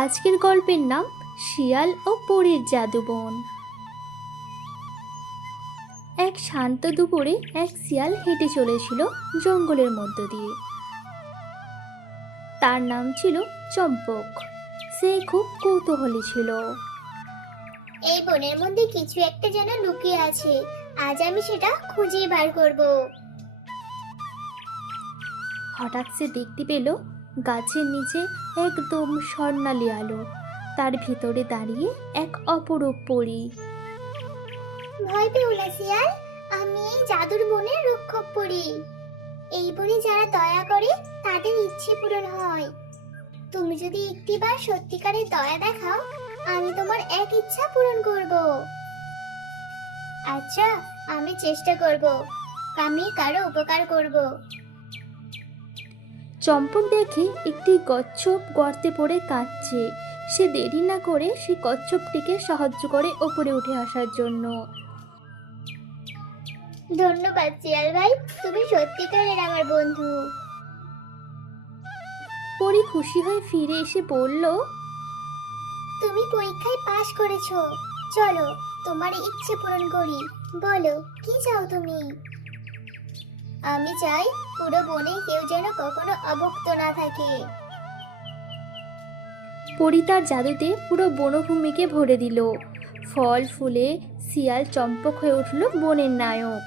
আজকের গল্পের নাম শিয়াল ও পরীর জাদুবন। এক শান্ত দুপুরে এক শিয়াল হেঁটে চলেছিল জঙ্গলের মধ্য দিয়ে। তার নাম ছিল চম্পক। সে খুব কৌতূহলী ছিল। এই বনের মধ্যে কিছু একটা যেন লুকিয়ে আছে। আজ আমি সেটা খুঁজে বার করব। হঠাৎ সে দেখতে পেল গাছের নিচে একদম স্বর্ণালী আলো। তার ভিতরে দাঁড়িয়ে এক অপরূপ পরী। ভয় পেও না শিয়াল, আমি এই জাদুর বনের রক্ষক পড়ি। এই বনে যারা দয়া করে তাদের ইচ্ছে পূরণ হয়। তুমি যদি একটিবার সত্যিকারের দয়া দেখাও, আমি তোমার এক ইচ্ছা পূরণ করব। আচ্ছা, আমি চেষ্টা করব। আমি কারো উপকার করব। চম্পক দেখে একটি কচ্ছপ গর্তে পড়ে কাঁদছে। সে দেরি না করে সেই কচ্ছপটিকে সাহায্য করে ওপরে উঠে আসার জন্য। ধন্যবাদ শিয়াল ভাই, তুমি সত্যিকারের আমার বন্ধু। পরী খুশি হয়ে ফিরে এসে বলল, তুমি পরীক্ষায় পাশ করেছো। চলো, তোমার ইচ্ছে পূরণ করি। বলো, কি চাও তুমি? আমি চাই পুরো বনে কেউ যেন কখনো অভুক্ত না থাকে। পরী তার জাদুতে পুরো বনভূমিকে ভরে দিল। ফল ফুলে শিয়াল চম্পক হয়ে উঠল বনের নায়ক।